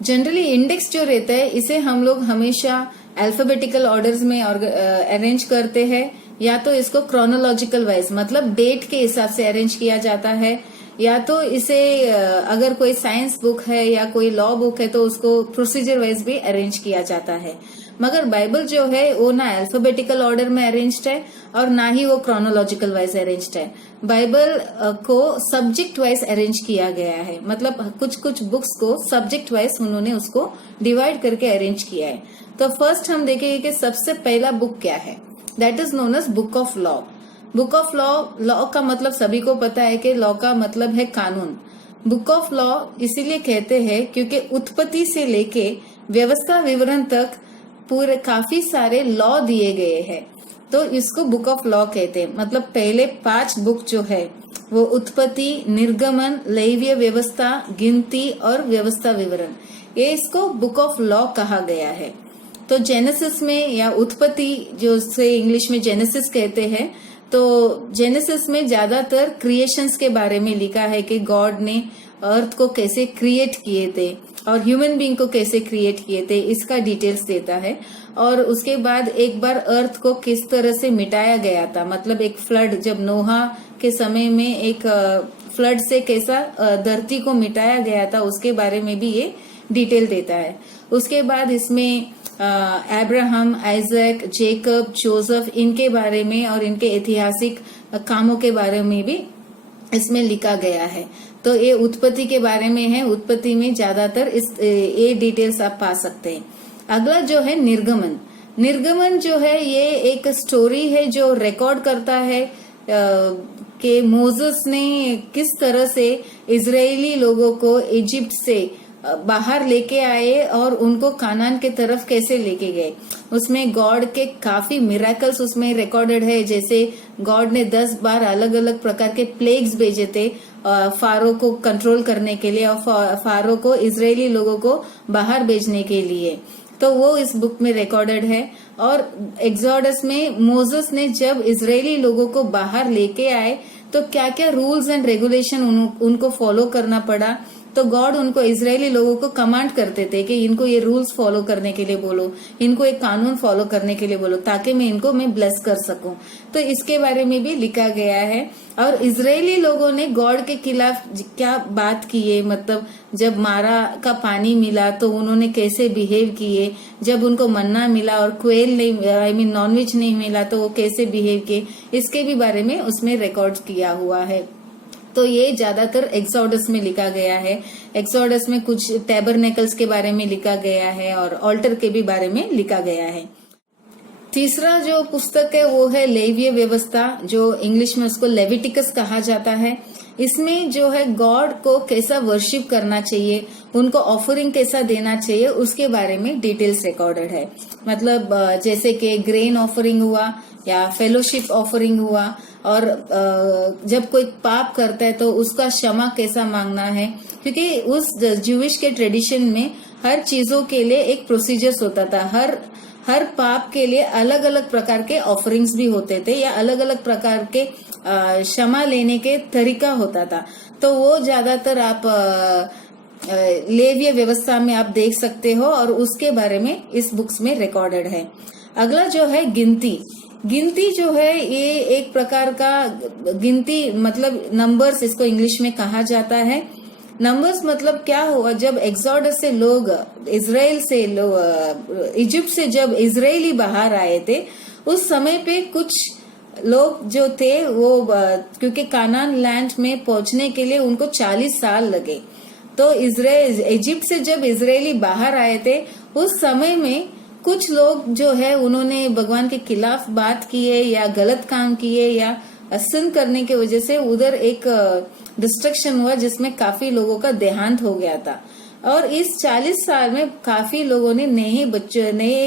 Generally index जो रहता है इसे हम लोग हमेशा अल्फाबेटिकल ऑर्डर्स में अरेंज करते हैं, या तो इसको क्रोनोलॉजिकल वाइज मतलब डेट के हिसाब से अरेंज किया जाता है, या तो इसे अगर कोई साइंस बुक है या कोई लॉ बुक है तो उसको प्रोसीजर वाइज भी अरेंज किया जाता है। मगर बाइबल जो है वो ना अल्फाबेटिकल ऑर्डर में अरेंज्ड है और ना ही वो क्रोनोलॉजिकल वाइज अरेंज्ड है। बाइबल को सब्जेक्ट वाइज अरेंज किया गया है, मतलब कुछ कुछ बुक्स को सब्जेक्ट वाइज उन्होंने उसको डिवाइड करके अरेंज किया है। तो फर्स्ट हम देखेंगे कि सबसे पहला बुक क्या है, that is known as book of law. Book of law का मतलब सभी को पता है कि लॉ का मतलब है कानून। बुक ऑफ लॉ इसीलिए कहते हैं क्योंकि उत्पत्ति से लेके व्यवस्था विवरण तक पूरे काफी सारे लॉ दिए गए हैं, तो इसको बुक ऑफ लॉ कहते हैं। मतलब पहले 5 बुक जो है वो उत्पत्ति, निर्गमन, लेवीय व्यवस्था, गिनती और व्यवस्था विवरण, ये इसको बुक ऑफ लॉ कहा गया है। तो जेनेसिस में या उत्पत्ति जो से इंग्लिश में जेनेसिस कहते हैं, तो जेनेसिस में ज्यादातर क्रिएशंस के बारे में लिखा है कि गॉड ने अर्थ को कैसे क्रिएट किए थे और ह्यूमन बीइंग को कैसे क्रिएट किए थे, इसका डिटेल्स देता है। और उसके बाद एक बार अर्थ को किस तरह से मिटाया गया था, मतलब एक फ्लड, जब नोहा के समय में एक फ्लड से कैसा धरती को मिटाया गया था, उसके बारे में भी ये डिटेल देता है। उसके बाद इसमें अब्राहम, आइजैक, जेकब, जोसेफ, इनके बारे में और इनके ऐतिहासिक कामों के बारे में भी इसमें लिखा गया है। तो ये उत्पत्ति के बारे में है, उत्पत्ति में ज्यादातर ये डिटेल्स आप पा सकते हैं। अगला जो है निर्गमन। निर्गमन जो है ये एक स्टोरी है जो रिकॉर्ड करता है कि मोसेस ने किस तरह से इजरायली लोगों को इजिप्ट से बाहर लेके आए और उनको कानान के तरफ कैसे लेके गए। उसमें गॉड के काफी मिराकल्स उसमें रिकॉर्डेड है, जैसे गॉड ने 10 बार अलग अलग प्रकार के प्लेग्स भेजे थे फारो को कंट्रोल करने के लिए और फारो को इजरायली लोगों को बाहर भेजने के लिए, तो वो इस बुक में रिकॉर्डेड है। और एक्सोडस में मोसेस ने जब इजरायली लोगों को बाहर लेके आए तो क्या क्या रूल्स एंड रेगुलेशन उनको फॉलो करना पड़ा। तो गॉड उनको इजरायली लोगों को कमांड करते थे कि इनको ये रूल्स फॉलो करने के लिए बोलो, इनको एक कानून फॉलो करने के लिए बोलो, ताकि मैं ब्लेस कर सकूं। तो इसके बारे में भी लिखा गया है। और इजरायली लोगों ने गॉड के खिलाफ क्या बात की है, मतलब जब मारा का पानी मिला तो उन्होंने कैसे बिहेव किए, जब उनको मन्ना मिला और क्वेल नहीं नॉनवेज नहीं मिला तो वो कैसे बिहेव किए, इसके भी बारे में उसमें रिकॉर्ड किया हुआ है। तो ये ज्यादातर एक्सोडस में लिखा गया है। एक्सोडस में कुछ टैबरनेकल्स के बारे में लिखा गया है और ऑल्टर के भी बारे में लिखा गया है। तीसरा जो पुस्तक है वो है लेवीय व्यवस्था, जो इंग्लिश में उसको लेविटिकस कहा जाता है। इसमें जो है गॉड को कैसा वर्शिप करना चाहिए, उनको ऑफरिंग कैसा देना चाहिए, उसके बारे में डिटेल्स रिकॉर्डेड है। मतलब जैसे कि ग्रेन ऑफरिंग हुआ या फेलोशिप ऑफरिंग हुआ, और जब कोई पाप करता है तो उसका क्षमा कैसा मांगना है, क्योंकि उस ज्यूइश के ट्रेडिशन में हर चीजों के लिए एक प्रोसीजर्स होता था। हर पाप के लिए अलग अलग प्रकार के ऑफरिंग्स भी होते थे या अलग अलग प्रकार के क्षमा लेने के तरीका होता था। तो वो ज्यादातर आप लेवीय व्यवस्था में आप देख सकते हो और उसके बारे में इस बुक्स में रिकॉर्डेड है। अगला जो है गिनती। गिनती जो है ये एक प्रकार का गिनती, मतलब नंबर्स इसको इंग्लिश में कहा जाता है। नंबर्स मतलब क्या हुआ, जब एक्सोडस से लोग इजिप्ट से जब इजरायली बाहर आए थे, उस समय पे कुछ लोग जो थे वो क्योंकि कानान लैंड में पहुंचने के लिए उनको 40 साल लगे। तो इजिप्ट से जब इजरायली बाहर आए थे उस समय में कुछ लोग जो है उन्होंने भगवान के खिलाफ बात किए या गलत काम किए या सिन करने की वजह से उधर एक डिस्ट्रक्शन हुआ जिसमें काफी लोगों का देहांत हो गया था। और इस 40 साल में काफी लोगों ने नए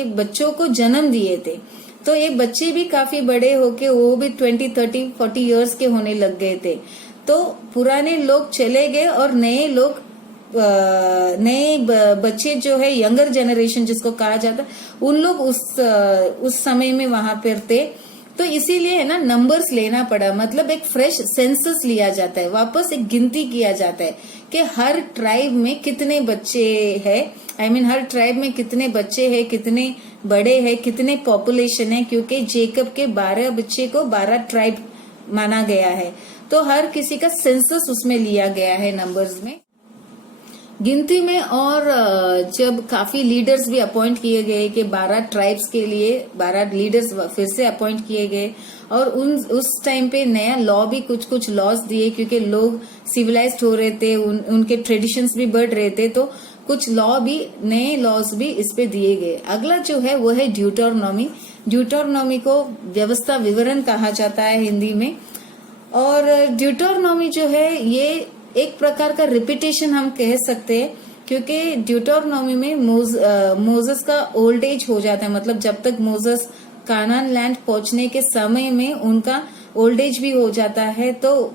बच्चों को जन्म दिए थे। तो ये बच्चे भी काफी बड़े होके वो भी 20, 30, 40 इयर्स के होने लग गए थे। तो पुराने लोग चले गए और नए बच्चे जो है यंगर जनरेशन जिसको कहा जाता, उन लोग उस समय में वहां पर थे। तो इसीलिए है ना नंबर्स लेना पड़ा, मतलब एक फ्रेश सेंसस लिया जाता है, वापस एक गिनती किया जाता है कि हर ट्राइब में कितने बच्चे हैं, हर ट्राइब में कितने बच्चे हैं, कितने बड़े हैं, कितने पॉपुलेशन है, क्योंकि जेकब के 12 बच्चे को 12 ट्राइब माना गया है। तो हर किसी का सेंसस उसमें लिया गया है नंबर्स में, गिनती में। और जब काफी लीडर्स भी अपॉइंट किए गए कि 12 ट्राइब्स के लिए 12 लीडर्स फिर से अपॉइंट किए गए, और उस टाइम पे नया लॉ भी कुछ लॉज दिए, क्योंकि लोग सिविलाइज्ड हो रहे थे, उनके ट्रेडिशंस भी बढ़ रहे थे, तो कुछ लॉ भी, नए लॉज भी इस पे दिए गए। अगला जो है वो है ड्यूटोरनॉमी। ड्यूटोरनॉमी को व्यवस्था विवरण कहा जाता है हिंदी में। और ड्यूटोरनॉमी जो है ये एक प्रकार का रिपीटेशन हम कह सकते हैं, क्योंकि ड्यूटोरनॉमी में मोजेस का ओल्ड एज हो जाता है, मतलब जब तक मोजेस कानान लैंड पहुंचने के समय में उनका ओल्ड एज भी हो जाता है। तो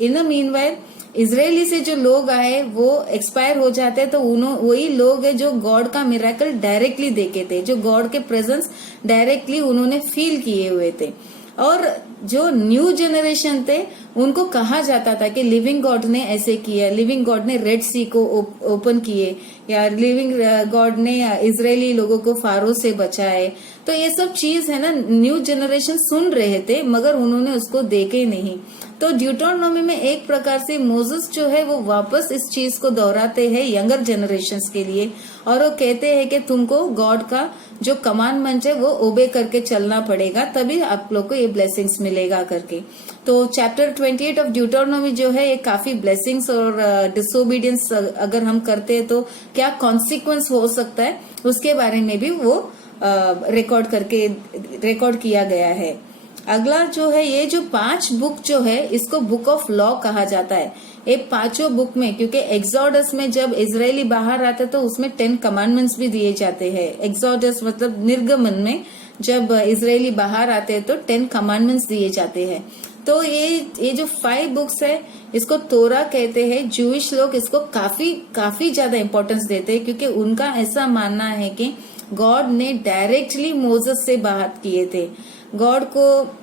इन अ मीनवाइल इजरायली से जो लोग आए वो एक्सपायर हो जाते हैं, तो वही लोग है जो गॉड का मिरेकल डायरेक्टली देखे थे, जो गॉड के प्रेजेंस डायरेक्टली उन्होंने फील किए हुए थे। और जो न्यू जनरेशन थे उनको कहा जाता था कि लिविंग गॉड ने ऐसे किया, लिविंग गॉड ने रेड सी को ओपन किए, या लिविंग गॉड ने इजरायली लोगों को फारो से बचाए। तो ये सब चीज है ना, न्यू जनरेशन सुन रहे थे मगर उन्होंने उसको देखे नहीं। तो ड्यूटोरनॉमी में एक प्रकार से मोसेस जो है वो वापस इस चीज को दोहराते हैं यंगर जनरेशन्स के लिए, और वो कहते हैं कि तुमको गॉड का जो कमांडमेंट है वो ओबे करके चलना पड़ेगा, तभी आप लोग को ये ब्लेसिंग्स मिलेगा करके। तो चैप्टर 28 ऑफ ड्यूटोरनॉमी जो है ये काफी ब्लेसिंग्स और डिसोबीडियंस अगर हम करते हैं तो क्या कॉन्सिक्वेंस हो सकता है उसके बारे में भी वो रिकॉर्ड किया गया है। अगला जो है ये जो 5 बुक जो है इसको बुक ऑफ लॉ कहा जाता है। ये पांचों बुक में, क्योंकि एक्सोडस में जब इजरायली बाहर आते तो उसमें 10 कमांडमेंट्स भी दिए जाते हैं। एक्सोडस मतलब निर्गमन में जब इजरायली बाहर आते हैं तो 10 कमांडमेंट्स दिए जाते हैं। तो ये जो 5 बुक्स है इसको तोरा कहते हैं। जूइश लोग इसको काफी ज्यादा इम्पोर्टेंस देते हैं, क्योंकि उनका ऐसा मानना है कि गॉड ने डायरेक्टली मोसेस से बात किए थे, गॉड को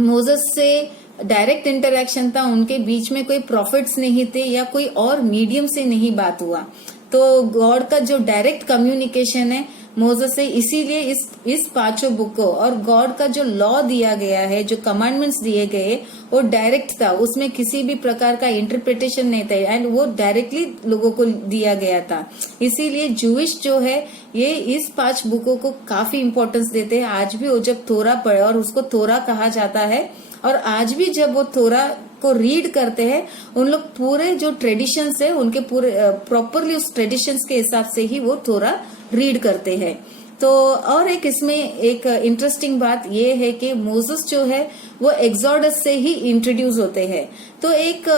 मोसेस से डायरेक्ट इंटरेक्शन था, उनके बीच में कोई प्रॉफिट्स नहीं थे या कोई और मीडियम से नहीं बात हुआ। तो गॉड का जो डायरेक्ट कम्युनिकेशन है मोसेस से, इसीलिए इस 5 बुक को, और गॉड का जो लॉ दिया गया है, जो कमांडमेंट्स दिए गए वो डायरेक्ट था, उसमें किसी भी प्रकार का इंटरप्रिटेशन नहीं था, एंड वो डायरेक्टली लोगों को दिया गया था। इसीलिए जूइश जो है ये इस 5 बुकों को काफी इम्पोर्टेंस देते हैं। आज भी वो जब थोरा पढ़े, और उसको थोरा कहा जाता है, और आज भी जब वो थोरा को रीड करते हैं उन लोग पूरे जो ट्रेडिशंस है उनके पूरे प्रॉपरली उस ट्रेडिशंस के हिसाब से ही वो थोरा रीड करते हैं। तो और एक इसमें एक इंटरेस्टिंग बात ये है कि मोसेस जो है वो एक्सोडस से ही इंट्रोड्यूस होते हैं। तो एक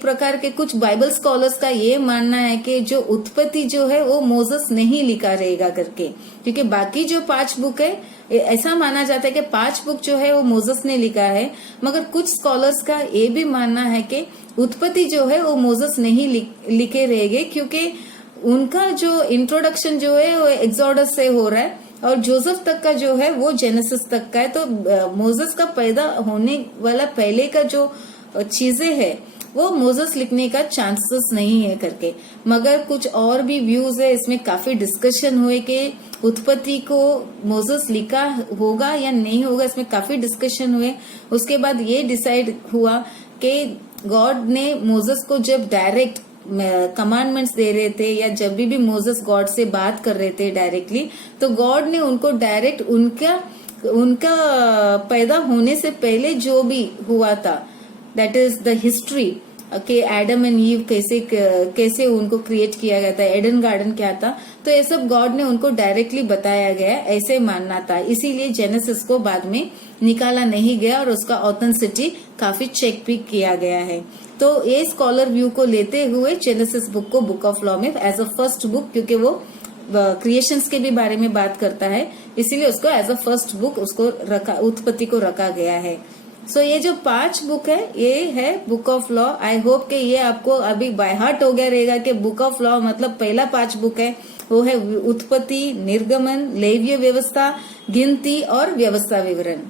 प्रकार के कुछ बाइबल स्कॉलर्स का ये मानना है कि जो उत्पत्ति जो है वो मोसेस नहीं लिखा रहेगा करके, क्योंकि बाकी जो 5 बुक है ऐसा माना जाता है कि 5 बुक जो है वो मोसेस ने लिखा है, मगर कुछ स्कॉलर्स का ये भी मानना है कि उत्पत्ति जो है वो मोसेस नहीं लिखे रहेंगे, क्योंकि उनका जो इंट्रोडक्शन जो है वो एक्सोडस से हो रहा है, और जोसेफ तक का जो है वो जेनेसिस तक का है। तो मोसेस का पैदा होने वाला पहले का जो चीजें है वो मोसेस लिखने का चांसेस नहीं है करके। मगर कुछ और भी व्यूज है, इसमें काफी डिस्कशन हुए कि उत्पत्ति को मोसेस लिखा होगा या नहीं होगा, इसमें काफी डिस्कशन हुए। उसके बाद ये डिसाइड हुआ कि गॉड ने मोसेस को जब डायरेक्ट कमांडमेंट्स दे रहे थे, या जब भी मोसेस गॉड से बात कर रहे थे डायरेक्टली, तो गॉड ने उनको डायरेक्ट उनका पैदा होने से पहले जो भी हुआ था, दैट इज द हिस्ट्री कि एडम एंड ईव कैसे उनको क्रिएट किया गया था, एडन गार्डन क्या था, तो ये सब गॉड ने उनको डायरेक्टली बताया गया, ऐसे मानना था। इसीलिए जेनेसिस को बाद में निकाला नहीं गया और उसका ऑथेंटिसिटी काफी चेक भी किया गया है। तो ये स्कॉलर व्यू को लेते हुए जेनेसिस बुक को बुक ऑफ लॉ में एज अ फर्स्ट बुक, क्योंकि वो क्रिएशंस के भी बारे में बात करता है, इसीलिए उसको एज अ फर्स्ट बुक उसको उत्पत्ति को रखा गया है। सो ये जो 5 बुक है ये है book of law. I hope कि ये आपको अभी बाय हार्ट हो गया रहेगा कि बुक ऑफ लॉ मतलब पहला 5 बुक है वो है उत्पत्ति, निर्गमन, लेवीय व्यवस्था, गिनती और व्यवस्था विवरण।